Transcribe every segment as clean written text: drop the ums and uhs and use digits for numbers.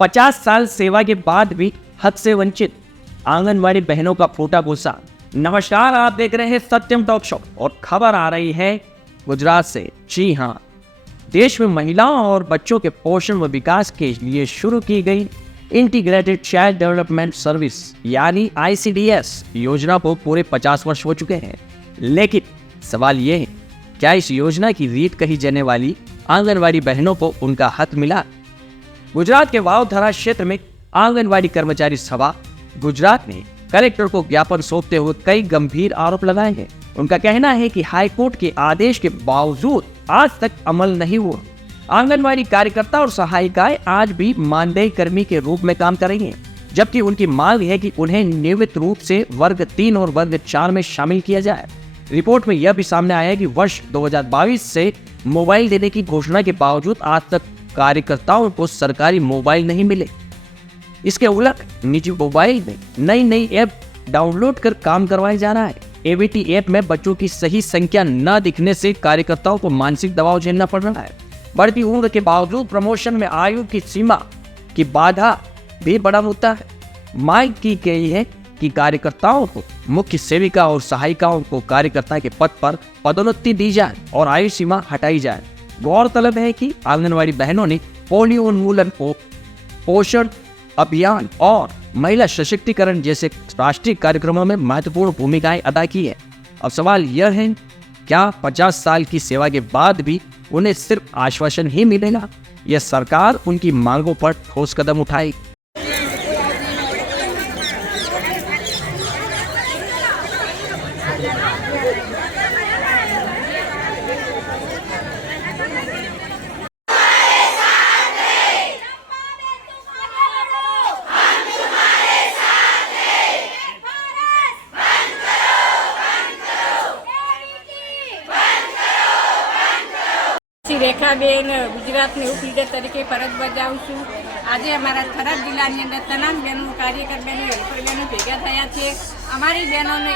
50 साल सेवा के बाद भी हक से वंचित आंगनवाड़ी बहनों का फूटा गुस्सा। नमस्कार, आप देख रहे हैं सत्यम टॉक शो और खबर आ रही है गुजरात से। जी हाँ, देश में महिलाओं और बच्चों के पोषण व विकास के लिए शुरू की गई इंटीग्रेटेड चाइल्ड डेवलपमेंट सर्विस यानी ICDS योजना को पूरे 50 वर्ष हो चुके हैं। लेकिन सवाल ये है, क्या इस योजना की रीत कही जाने वाली आंगनवाड़ी बहनों को उनका हक मिला? गुजरात के वावथरा क्षेत्र में आंगनवाड़ी कर्मचारी सभा गुजरात ने कलेक्टर को ज्ञापन सौंपते हुए कई गंभीर आरोप लगाए हैं। उनका कहना है कि हाईकोर्ट के आदेश के बावजूद आज तक अमल नहीं हुआ। आंगनवाड़ी कार्यकर्ता और सहायिकाएं आज भी मानदेय कर्मी के रूप में काम कर रही हैं, जबकि उनकी मांग है कि उन्हें नियमित रूप से वर्ग 3 और वर्ग 4 में शामिल किया जाए। रिपोर्ट में यह भी सामने आया है कि वर्ष 2022 से मोबाइल देने की घोषणा के बावजूद आज तक कार्यकर्ताओं को सरकारी मोबाइल नहीं मिले। इसके उलट निजी मोबाइल में नई ऐप डाउनलोड कर काम करवाया जा रहा है। ABT ऐप में बच्चों की सही संख्या न दिखने से कार्यकर्ताओं को मानसिक दबाव झेलना पड़ रहा है। बढ़ती उम्र के बावजूद प्रमोशन में आयु की सीमा की बाधा भी बड़ा मुद्दा है। मांग की गई है कि कार्यकर्ताओं को मुख्य सेविका और सहायिकाओं को कार्यकर्ता के पद पर पदोन्नति दी जाए और आयु सीमा हटाई जाए। गौरतलब है कि आंगनवाड़ी बहनों ने पोलियो उन्मूलन, पोषण अभियान और महिला सशक्तिकरण जैसे राष्ट्रीय कार्यक्रमों में महत्वपूर्ण भूमिकाएं अदा की है। अब सवाल यह है, क्या 50 साल की सेवा के बाद भी उन्हें सिर्फ आश्वासन ही मिलेगा या सरकार उनकी मांगों पर ठोस कदम उठाएगी? રેખાબેન ગુજરાતની ઉપલીડર તરીકે ફરજ બજાવું છું। આજે અમારા થરાદ જિલ્લાની અંદર તમામ બહેનો, કાર્યકર બહેનો, હેલ્પર બહેનો ભેગા થયા છે। અમારી બહેનોને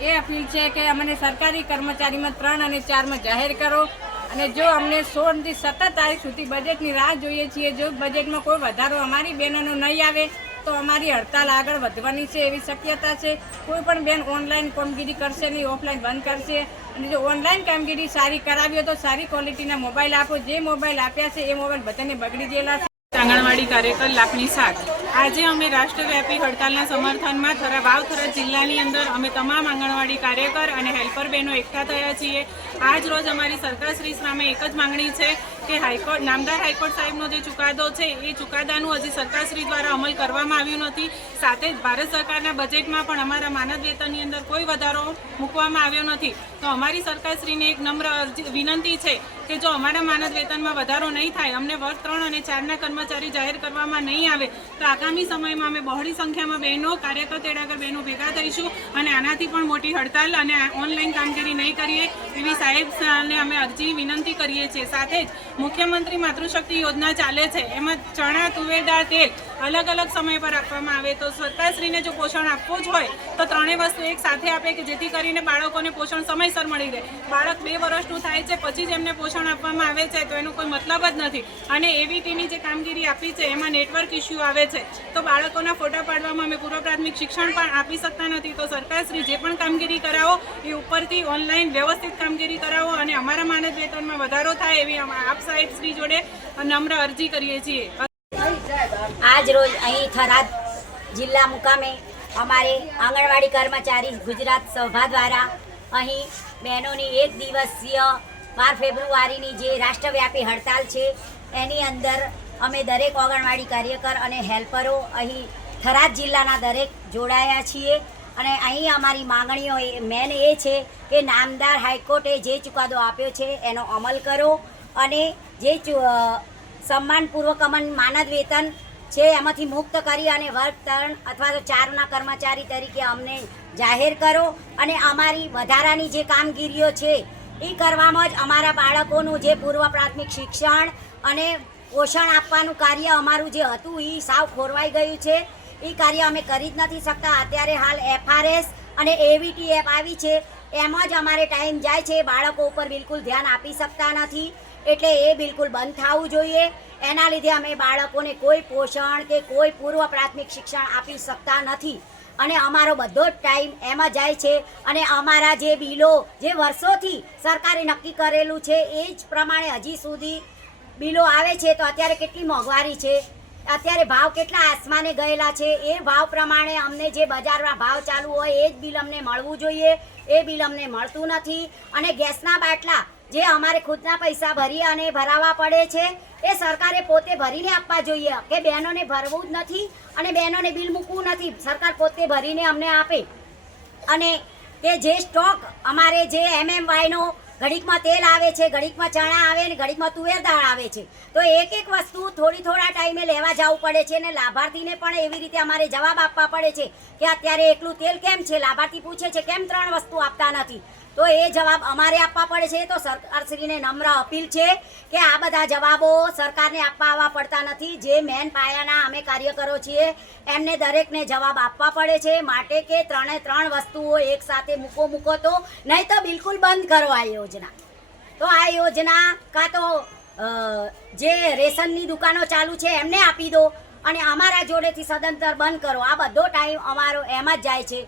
એ અપીલ છે કે અમને સરકારી કર્મચારીમાં 3 અને 4માં જાહેર કરો અને જો અમને 16 થી 17 તારીખ સુધી બજેટની રાહ જોઈએ છીએ। જો બજેટમાં કોઈ વધારો અમારી બહેનોનો નહીં આવે તો અમારી હડતાલ આગળ વધવાની છે એવી શક્યતા છે। કોઈ પણ બેન ઓનલાઈન કામગીરી કરશે નહીં, ઓફલાઈન બંધ કરશે। અને જો ઓનલાઈન કામગીરી સારી કરાવી હોય તો સારી ક્વોલિટીના મોબાઈલ આપો। જે મોબાઈલ આપ્યા છે એ મોબાઈલ બધાને બગડી ગયેલા છે। આંગણવાડી કાર્યકર લાખની સાથ આજે અમે રાષ્ટ્રવ્યાપી હડતાલના સમર્થનમાં વાવથરા જિલ્લાની અંદર અમે તમામ આંગણવાડી કાર્યકર અને હેલ્પર બહેનો એકઠા થયા છીએ। આજ રોજ અમારી સરકારશ્રી સામે એક જ માંગણી છે કે હાઈકોર્ટ, નામદાર હાઈકોર્ટ સાહેબનો જે ચુકાદો છે એ ચુકાદાનું હજી સરકારશ્રી દ્વારા અમલ કરવામાં આવ્યું નથી। સાથે જ ભારત સરકારના બજેટમાં પણ અમારા માનદ વેતનની અંદર કોઈ વધારો મૂકવામાં આવ્યો નથી। તો અમારી સરકારશ્રીને એક નમ્ર વિનંતી છે કે જો અમારા માનદ વેતનમાં વધારો નહીં થાય, અમને વર્ગ 3 અને 4ના કર્મચારી જાહેર કરવામાં નહીં આવે તો આગામી સમયમાં અમે બહોળી સંખ્યામાં બહેનો, કાર્યકર, તેડાગર બહેનો ભેગા થઈશું અને આનાથી પણ મોટી હડતાલ અને ઓનલાઈન કામગીરી નહીં કરીએ એવી સાહેબને અમે અરજી વિનંતી કરીએ છીએ। સાથે જ મુખ્યમંત્રી માતૃશક્તિ યોજના ચાલે છે, એમાં ચણા, તુવેર દાળ, તેલ અલગ અલગ સમય પર આપવામાં આવે તો સરકારશ્રીને જો પોષણ આપવું જ હોય તો ત્રણેય વસ્તુ એક સાથે આપે કે જેથી કરીને બાળકોને પોષણ સમયસર મળી રહે। બાળક 2 વર્ષનું થાય છે પછી જ એમને પોષણ આપવામાં આવે છે તો એનો કોઈ મતલબ જ નથી। અને ABTની જે કામગીરી આપી છે એમાં નેટવર્ક ઇસ્યુ આવે છે તો બાળકોના ફોટા પાડવામાં અમે પૂર્વ પ્રાથમિક શિક્ષણ પણ આપી શકતા નથી। તો સરકારશ્રી જે પણ કામગીરી કરાવો એ ઉપરથી ઓનલાઈન વ્યવસ્થિત કામગીરી કરાવો અને અમારા માનદ વેતનમાં વધારો થાય એવી આપ સાહેબશ્રી જોડે નમ્ર અરજી કરીએ છીએ। આજ રોજ અહીં થરાદ જિલ્લા મુકામે અમારે આંગણવાડી કર્મચારી ગુજરાત સભા દ્વારા અહીં બહેનોની 1 દિવસીય 12 ફેબ્રુઆરીની જે રાષ્ટ્રવ્યાપી હડતાલ છે એની અંદર અમે દરેક આંગણવાડી કાર્યકર અને હેલ્પરો અહીં થરાદ જિલ્લાના દરેક જોડાયા છીએ। અને અહીં અમારી માંગણીઓ મેન એ છે કે નામદાર હાઈકોર્ટે જે ચુકાદો આપ્યો છે એનો અમલ કરો અને જે સન્માનપૂર્વક માનદ વેતન છે એમાંથી મુક્ત કરી અને વર્ગ 3 અથવા તો 4ના કર્મચારી તરીકે અમને જાહેર કરો અને અમારી વધારાની જે કામગીરીઓ છે એ કરવામાં જ અમારા બાળકોનું જે પૂર્વ પ્રાથમિક શિક્ષણ અને પોષણ આપવાનું કાર્ય અમારું જે હતું એ સાવ ખોરવાઈ ગયું છે। એ કાર્ય અમે કરી જ નથી શકતા। અત્યારે હાલ FRS અને ABT એપ આવી છે, એમાં જ અમારે ટાઈમ જાય છે। બાળકો ઉપર બિલકુલ ધ્યાન આપી શકતા નથી। એટલે એ બિલકુલ બંધ થવું જોઈએ. એના લીધે અમે બાળકોને કોઈ પોષણ કે કોઈ પૂર્વ પ્રાથમિક શિક્ષણ આપી શકતા નથી અને અમારો બધો જ ટાઈમ એમાં જાય છે. અને અમારા જે બિલો જે વર્ષોથી સરકારે નક્કી કરેલું છે એ જ પ્રમાણે હજી સુધી બિલો આવે છે. તો અત્યારે કેટલી મોંઘવારી છે, અત્યારે ભાવ કેટલા આસમાને ગયેલા છે. એ ભાવ પ્રમાણે અમને જે બજારમાં ભાવ ચાલુ હોય એ જ બિલ અમને મળવું જોઈએ. એ બિલ અમને મળતું નથી. અને ગેસના બાટલા જે અમારે ખુદના પૈસા ભરી અને ભરાવવા પડે છે એ સરકારે પોતે ભરીને આપવા જોઈએ કે બહેનોને ભરવું જ નથી અને બહેનોને બિલ મૂકવું નથી. સરકાર પોતે ભરીને અમને આપે. અને કે જે સ્ટોક અમારે જે MMYનો ઘડીકમાં તેલ આવે છે, ઘડીકમાં ચણા આવે ને ઘડીકમાં તુવેર દાળ આવે છે. તો એક એક વસ્તુ થોડા ટાઈમે લેવા જવું પડે છે અને લાભાર્થીને પણ એવી રીતે અમારે જવાબ આપવા પડે છે કે અત્યારે એકલું તેલ કેમ છે. લાભાર્થી પૂછે છે કેમ 3 વસ્તુ આપતા નથી. તો એ જવાબ અમારે આપવા પડે છે. તો સરકારશ્રીને નમ્ર અપીલ છે કે આ બધા જવાબો સરકારને આપવા પડતા નથી. જે મેન પાયાના અમે કાર્યકરો છીએ એમને દરેકને જવાબ આપવા પડે છે. માટે કે 3 વસ્તુઓ એક સાથે મૂકો તો નહીં તો બિલકુલ બંધ કરો આ યોજના. તો આ યોજના કાં તો જે રેશનની દુકાનો ચાલુ છે એમને આપી દો અને અમારા જોડેથી સદંતર બંધ કરો. આ બધો ટાઈમ અમારો એમાં જ જાય છે.